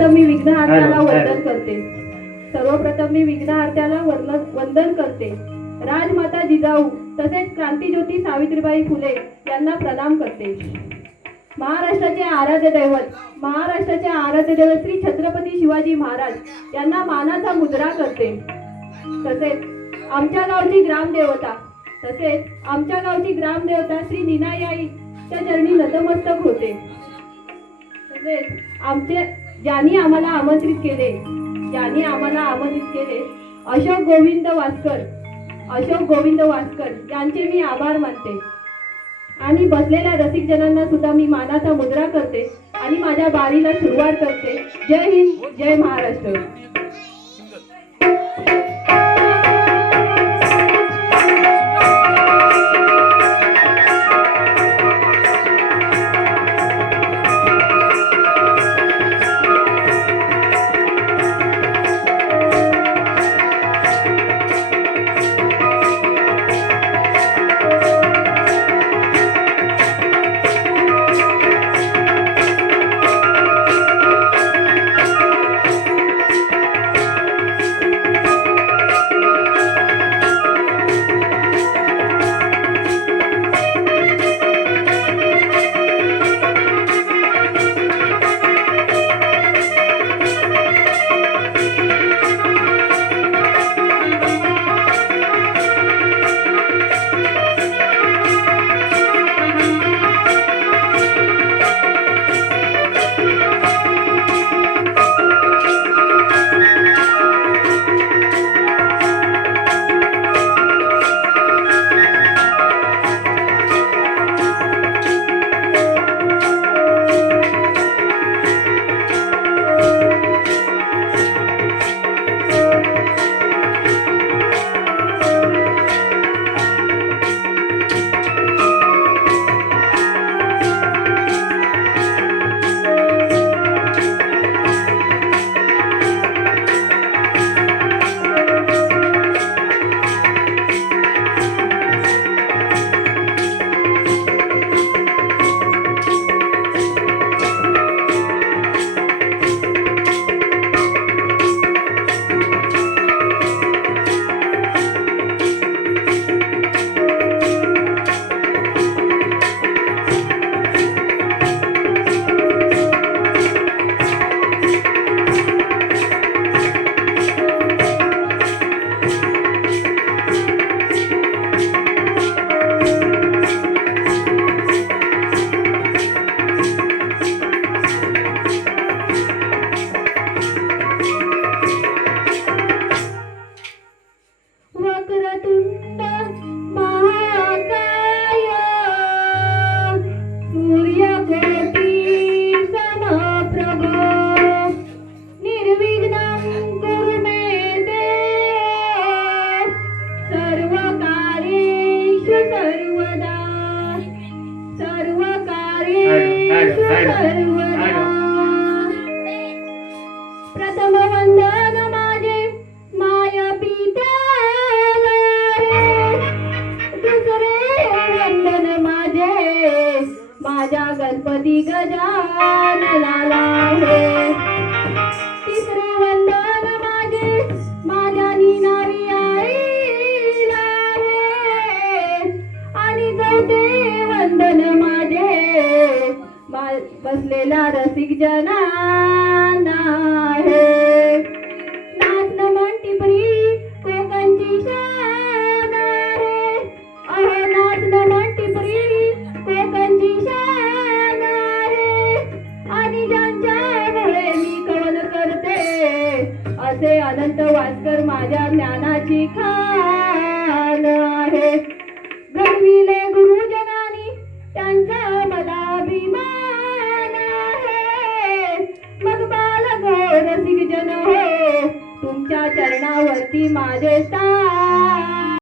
सर्वप्रथम मी विघ्नहर्त्याला वंदन करते. सर्वप्रथम मी विघ्नहर्त्याला वंदन करते. राजमाता जिजाऊ तसेच क्रांतीज्योती सावित्रीबाई फुले यांना प्रणाम करते. महाराष्ट्राचे आराध्य दैवत श्री छत्रपती शिवाजी महाराज यांना मानाचा मुजरा करते. तसेच आमच्या गावची ग्रामदेवता श्री नीनाई च्या चरणी नतमस्तक होते. तसेच ज्यांनी आम्हाला आमंत्रित केले अशोक गोविंद वासकर यांचे मी आभार मानते. आणि बसलेल्या रसिक जनांना सुद्धा मी मानाचा मुजरा करते आणि माझ्या बारीला सुरुवात करते. जय हिंद, जय महाराष्ट्र. प्रथम वंदन माझे माय पित्याला रे, दुसरे वंदन माझे माझ्या गणपती गजाननाला रे, तिसरे वंदन माझे माझ्या नीनावी आईला रे, आणि चौथे वंदन माझे बसलेला रसिक जनांना आहे. नाचन म्हणती परी कोकणची शान आहे, अहो नाचन म्हणती परी कोकणची शान आहे, आणि ज्यांच्यामुळे मी कवन करते असे अनंत वासकर माझ्या ज्ञानाची खान आहे. घडविले गुरुजनांनी त्यांचा मला अभिमान आहे, मग बालगो रसिक जन हो तुमच्या चरणावरती माझे स्थान